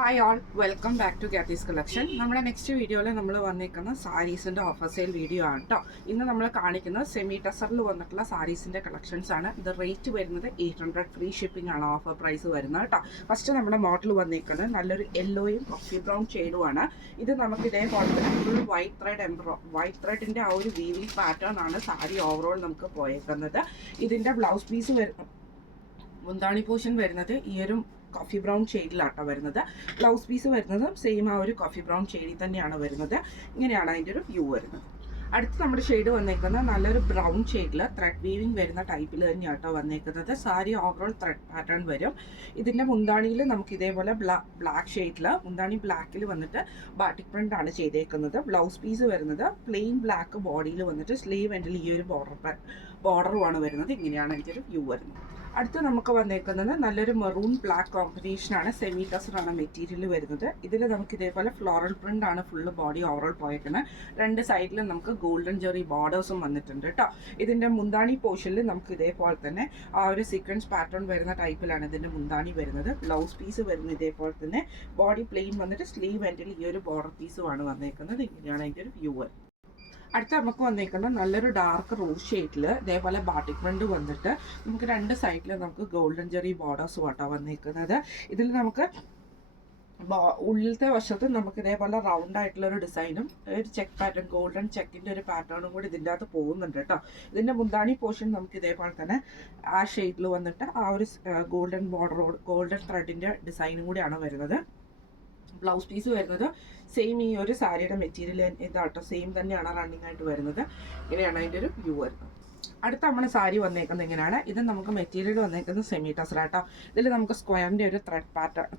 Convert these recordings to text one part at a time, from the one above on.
Hi all, welcome back to Gathis collection. നമ്മുടെ next വീഡിയോയിൽ നമ്മൾ വന്നിരിക്കുന്ന സാരീസിൻ്റെ ഓഫർ സെയിൽ വീഡിയോ ആണ് കേട്ടോ. ഇന്ന് നമ്മൾ കാണിക്കുന്നത് സെമി ടസറിൽ വന്നിട്ടുള്ള സാരീസിൻ്റെ കളക്ഷൻസ് ആണ്. ഇത് റേറ്റ് വരുന്നത് 800, ഫ്രീ ഷിപ്പിംഗ് ആണ് ഓഫർ പ്രൈസ് വരുന്നത് കേട്ടോ. ഫസ്റ്റ് നമ്മുടെ മോഡൽ വന്നിരിക്കുന്നത് നല്ലൊരു യെല്ലോയും കോഫി ബ്രൗൺ ഷെയ്ഡുമാണ്. ഇത് നമുക്ക് ഇതേപോലെ തന്നെ ഫുൾ വൈറ്റ് ത്രെഡിൻ്റെ ആ ഒരു വീവിംഗ് പാറ്റേൺ ആണ് സാരി ഓവറോൾ നമുക്ക് പോയേക്കുന്നത്. ഇതിൻ്റെ ബ്ലൗസ് പീസ് മുന്താണി പോർഷൻ വരുന്നത് ഈ ഒരു കോഫി ബ്രൗൺ ഷെയ്ഡിലാട്ടോ വരുന്നത്. ബ്ലൗസ് പീസ് വരുന്നത് സെയിം ആ ഒരു കോഫി ബ്രൗൺ ഷെയ്ഡിൽ തന്നെയാണ് വരുന്നത്. ഇങ്ങനെയാണ് അതിൻ്റെ ഒരു വ്യൂ വരുന്നത്. അടുത്ത് നമ്മുടെ ഷെയ്ഡ് വന്നേക്കുന്നത് നല്ലൊരു ബ്രൗൺ ഷെയ്ഡിൽ ത്രെഡ് വീവിങ് വരുന്ന ടൈപ്പിൽ തന്നെയാട്ടോ വന്നേക്കുന്നത്. സാരി ഓവറോൾ ത്രെഡ് പാറ്റേൺ വരും. ഇതിൻ്റെ മുന്താണിയിൽ നമുക്ക് ഇതേപോലെ ബ്ലാക്ക് ഷെയ്ഡിൽ മുന്താണി ബ്ലാക്കിൽ വന്നിട്ട് ബാട്ടിക് പ്രിൻ്റ് ആണ് ചെയ്തേക്കുന്നത്. ബ്ലൗസ് പീസ് വരുന്നത് പ്ലെയിൻ ബ്ലാക്ക് ബോഡിയിൽ വന്നിട്ട് സ്ലീവ് എൻഡിൽ ഈ ഒരു ബോർഡറുമാണ് വരുന്നത്. ഇങ്ങനെയാണ് ഇതിൻ്റെ ഒരു വ്യൂ വരുന്നത്. അടുത്ത് നമുക്ക് വന്നേക്കുന്നത് നല്ലൊരു മെറൂൺ ബ്ലാക്ക് കോമ്പിനേഷനാണ്. സെമി ടസറാണ് മെറ്റീരിയൽ വരുന്നത്. ഇതിൽ നമുക്ക് ഇതേപോലെ ഫ്ലോറൽ പ്രിൻ്റ് ആണ് ഫുള്ള് ബോഡി ഓവറോൾ പോയേക്കുന്നത്. രണ്ട് സൈഡിലും നമുക്ക് ഗോൾഡൻ ജെറി ബോർഡേഴ്സും വന്നിട്ടുണ്ട് കേട്ടോ. ഇതിൻ്റെ മുന്താണി പോർഷനിൽ നമുക്ക് ഇതേപോലെ തന്നെ ആ ഒരു സീക്വൻസ് പാറ്റേൺ വരുന്ന ടൈപ്പിലാണ് ഇതിൻ്റെ മുന്താണി വരുന്നത്. ബ്ലൗസ് പീസ് വരുന്നത് ഇതേപോലെ തന്നെ ബോഡി പ്ലെയിൻ വന്നിട്ട് സ്ലീവ് എൻഡിൽ ഈ ഒരു ബോർഡർ പീസുമാണ് വന്നേക്കുന്നത്. ഇങ്ങനെയാണ് അതിൻ്റെ ഒരു വ്യൂ. അടുത്ത നമുക്ക് വന്നേക്കുന്നത് നല്ലൊരു ഡാർക്ക് റോസ് ഷെയ്ഡിൽ ഇതേപോലെ ബാട്ടിക് പ്രിന്റ് വന്നിട്ട് നമുക്ക് രണ്ട് സൈഡിൽ നമുക്ക് ഗോൾഡൻ ജെറി ബോർഡേഴ്സും ആട്ടോ വന്നേക്കുന്നത്. ഇതിൽ നമുക്ക് ഉള്ളിലത്തെ വശത്ത് നമുക്ക് ഇതേപോലെ റൗണ്ട് ആയിട്ടുള്ള ഒരു ഡിസൈനും ഒരു ചെക്ക് പാറ്റേൺ ഗോൾഡൻ ചെക്കിൻ്റെ ഒരു പാറ്റേണും കൂടി ഇതിൻ്റെ അകത്ത് പോകുന്നുണ്ട് കേട്ടോ. ഇതിൻ്റെ മുന്താണി പോർഷൻ നമുക്ക് ഇതേപോലെ തന്നെ ആ ഷെയ്ഡിൽ വന്നിട്ട് ആ ഒരു ഗോൾഡൻ ത്രെഡിൻ്റെ ഡിസൈനും കൂടിയാണ് വരുന്നത്. ബ്ലൗസ് പീസ് വരുന്നത് സെയിം ഈ ഒരു സാരിയുടെ മെറ്റീരിയൽ ഇതാട്ടോ സെയിം തന്നെയാണ് റണ്ണിങ് ആയിട്ട് വരുന്നത്. ഇങ്ങനെയാണ് അതിൻ്റെ ഒരു വ്യൂ വരുന്നത്. അടുത്ത നമ്മുടെ സാരി വന്നേക്കുന്നത് ഇങ്ങനെയാണ്. ഇത് നമുക്ക് മെറ്റീരിയൽ വന്നേക്കുന്നത് സെമി ടസറാട്ടോ. ഇതിൽ നമുക്ക് സ്ക്വയറിൻ്റെ ഒരു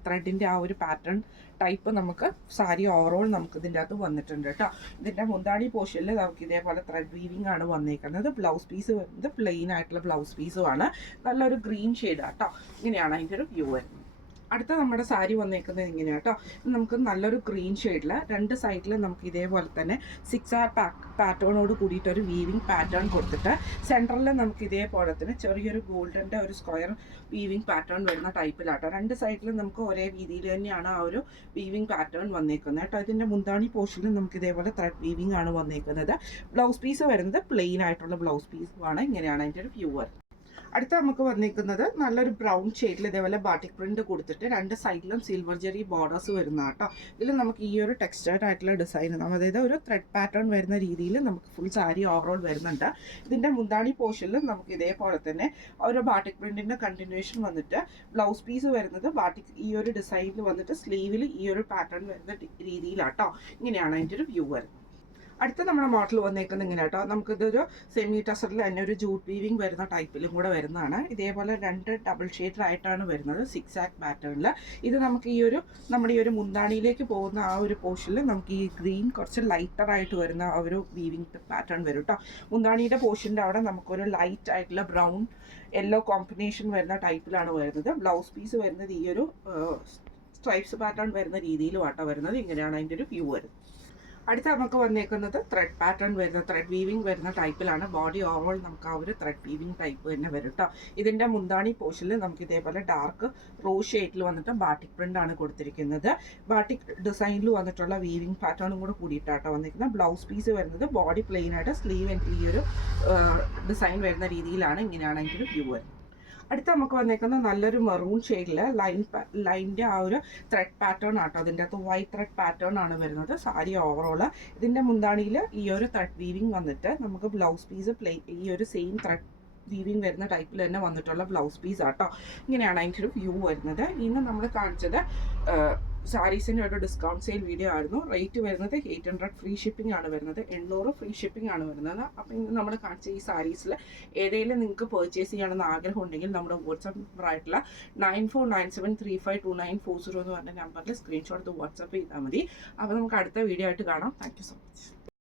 ത്രെഡിൻ്റെ ആ ഒരു പാറ്റേൺ ടൈപ്പ് നമുക്ക് സാരി ഓവറോൾ നമുക്ക് ഇതിൻ്റെ അകത്ത് വന്നിട്ടുണ്ട് കേട്ടോ. ഇതിൻ്റെ മുന്താണി പോർഷനിൽ നമുക്ക് ഇതേപോലെ ത്രെഡ് വീവിംഗ് ആണ് വന്നേക്കുന്നത്. ബ്ലൗസ് പീസ് വരുന്നത് പ്ലെയിൻ ആയിട്ടുള്ള ബ്ലൗസ് പീസുമാണ്. നല്ലൊരു ഗ്രീൻ ഷെയ്ഡ് കേട്ടോ. ഇങ്ങനെയാണ് അതിൻ്റെ ഒരു വ്യൂ വരുന്നത്. അടുത്ത നമ്മുടെ സാരി വന്നേക്കുന്നത് ഇങ്ങനെയാണ് കേട്ടോ. നമുക്ക് നല്ലൊരു ഗ്രീൻ ഷെയ്ഡിൽ രണ്ട് സൈഡിൽ നമുക്ക് ഇതേപോലെ തന്നെ 6 പാറ്റേണോട് കൂടിയിട്ടൊരു വീവിംഗ് പാറ്റേൺ കൊടുത്തിട്ട് സെൻറ്ററിൽ നമുക്ക് ഇതേപോലെ തന്നെ ചെറിയൊരു ഗോൾഡൻ്റെ ഒരു സ്ക്വയർ വീവിംഗ് പാറ്റേൺ വരുന്ന ടൈപ്പിലാട്ടോ. രണ്ട് സൈഡിലും നമുക്ക് ഒരേ രീതിയിൽ തന്നെയാണ് ആ ഒരു വീവിംഗ് പാറ്റേൺ വന്നേക്കുന്നത് കേട്ടോ. ഇതിൻ്റെ മുന്താണി പോർഷനിൽ നമുക്ക് ഇതേപോലെ ത്രെഡ് വീവിംഗ് ആണ് വന്നേക്കുന്നത്. ബ്ലൗസ് പീസ് വരുന്നത് പ്ലെയിൻ ആയിട്ടുള്ള ബ്ലൗസ് പീസുമാണ്. ഇങ്ങനെയാണ് അതിൻ്റെ ഒരു വ്യൂ വരുന്നത്. അടുത്ത നമുക്ക് വന്നിരിക്കുന്നത് നല്ലൊരു ബ്രൗൺ ഷെയ്ഡിൽ ഇതേപോലെ ബാട്ടിക് പ്രിന്റ് കൊടുത്തിട്ട് രണ്ട് സൈഡിലും സിൽവർ ജെറി ബോർഡേഴ്സ് വരുന്ന കേട്ടോ. ഇതിൽ നമുക്ക് ഈ ഒരു ടെക്സ്റ്റൈൽഡ് ആയിട്ടുള്ള ഡിസൈൻ അതായത് ഒരു ത്രെഡ് പാറ്റേൺ വരുന്ന രീതിയിൽ നമുക്ക് ഫുൾ സാരി ഓവറോൾ വരുന്നുണ്ട്. ഇതിൻ്റെ മുന്താണി പോർഷനിൽ നമുക്ക് ഇതേപോലെ തന്നെ ഒരു ബാട്ടിക് പ്രിന്റിൻ്റെ കണ്ടിന്യൂഷൻ വന്നിട്ട് ബ്ലൗസ് പീസ് വരുന്നത് ബാട്ടിക് ഈ ഒരു ഡിസൈനിൽ വന്നിട്ട് സ്ലീവിൽ ഈ ഒരു പാറ്റേൺ വരുന്ന രീതിയിലാട്ടോ. ഇങ്ങനെയാണ് അതിൻ്റെ ഒരു വ്യൂ വരുന്നത്. അടുത്ത നമ്മുടെ മോഡൽ വന്നേക്കുന്നത് ഇങ്ങനെ കേട്ടോ. നമുക്കിതൊരു സെമി ടസറിൽ തന്നെ ഒരു ജൂട്ട് വീവിംഗ് വരുന്ന ടൈപ്പിലും കൂടെ വരുന്നതാണ്. ഇതേപോലെ രണ്ട് ഡബിൾ ഷെയ്ഡ് ആയിട്ടാണ് വരുന്നത് 6 പാറ്റേണിൽ. ഇത് നമുക്ക് ഈ ഒരു നമ്മുടെ ഈ ഒരു മുന്താണിയിലേക്ക് പോകുന്ന ആ ഒരു പോർഷനിൽ നമുക്ക് ഈ ഗ്രീൻ കുറച്ച് ലൈറ്ററായിട്ട് വരുന്ന ആ ഒരു വീവിംഗ് പാറ്റേൺ വരും കേട്ടോ. മുന്താണിയുടെ പോർഷൻ്റെ അവിടെ നമുക്കൊരു ലൈറ്റ് ആയിട്ടുള്ള ബ്രൗൺ യെല്ലോ കോമ്പിനേഷൻ വരുന്ന ടൈപ്പിലാണ് വരുന്നത്. ബ്ലൗസ് പീസ് വരുന്നത് ഈ ഒരു സ്ട്രൈപ്സ് പാറ്റേൺ വരുന്ന രീതിയിലും ആട്ടോ വരുന്നത്. ഇങ്ങനെയാണ് അതിൻ്റെ ഒരു വ്യൂ വരുന്നത്. അടുത്ത നമുക്ക് വന്നേക്കുന്നത് ത്രെഡ് പാറ്റേൺ വരുന്ന ത്രെഡ് വീവിംഗ് വരുന്ന ടൈപ്പിലാണ്. ബോഡി ഓവറോൾ നമുക്ക് ആ ഒരു ത്രെഡ് വീവിംഗ് ടൈപ്പ് തന്നെ വരും കേട്ടോ. ഇതിൻ്റെ മുന്താണി പോർഷനിൽ നമുക്ക് ഇതേപോലെ ഡാർക്ക് റോസ് ഷെയ്ഡിൽ വന്നിട്ട് ബാട്ടിക് പ്രിന്റ് ആണ് കൊടുത്തിരിക്കുന്നത്. ബാട്ടിക് ഡിസൈനിൽ വന്നിട്ടുള്ള വീവിംഗ് പാറ്റേണും കൂടെ കൂടിയിട്ടാട്ടോ വന്നിരിക്കുന്നത്. ബ്ലൗസ് പീസ് വരുന്നത് ബോഡി പ്ലെയിൻ ആയിട്ട് സ്ലീവ് ആൻഡ് ഈ ഒരു ഡിസൈൻ വരുന്ന രീതിയിലാണ്. ഇങ്ങനെയാണ് അതിൻ്റെ ഒരു വ്യൂ വരുന്നത്. അടുത്ത നമുക്ക് വന്നേക്കുന്ന നല്ലൊരു മെറൂൺ ഷെയ്ഡിൽ ലൈനിൻ്റെ ആ ഒരു ത്രെഡ് പാറ്റേൺ ആട്ടോ. അതിൻ്റെ അകത്ത് വൈറ്റ് ത്രെഡ് പാറ്റേൺ ആണ് വരുന്നത് സാരി ഓവറോൾ. ഇതിൻ്റെ മുന്താണിയിൽ ഈ ഒരു ത്രെഡ് വീവിംഗ് വന്നിട്ട് നമുക്ക് ബ്ലൗസ് പീസ് ഈ ഒരു സെയിം ത്രെഡ് വീവിംഗ് വരുന്ന ടൈപ്പിൽ തന്നെ വന്നിട്ടുള്ള ബ്ലൗസ് പീസ് ആട്ടോ. ഇങ്ങനെയാണ് അതിൻ്റെ ഒരു വ്യൂ വരുന്നത്. ഇന്ന് നമ്മൾ കാണിച്ചത് സാരീസിൻ്റെ ഒരു ഡിസ്കൗണ്ട് സെയിൽ വീഡിയോ ആയിരുന്നു. റേറ്റ് വരുന്നത് 800, ഫ്രീ ഷിപ്പിംഗ് ആണ് വരുന്നത്. 800 ഫ്രീ ഷിപ്പിംഗ് ആണ് വരുന്നത്. അപ്പോൾ ഇന്ന് നമ്മൾ കാണിച്ച ഈ സാരീസിൽ ഏതെങ്കിലും നിങ്ങൾക്ക് പർച്ചേസ് ചെയ്യണമെന്ന് ആഗ്രഹം ഉണ്ടെങ്കിൽ നമ്മുടെ വാട്സാപ്പ് നമ്പറായിട്ടുള്ള 9497352940 എന്ന് പറഞ്ഞ നമ്പറിൽ സ്ക്രീൻഷോട്ട് വാട്സാപ്പ് ചെയ്താൽ മതി. അപ്പോൾ നമുക്ക് അടുത്ത വീഡിയോ ആയിട്ട് കാണാം. Thank you so much.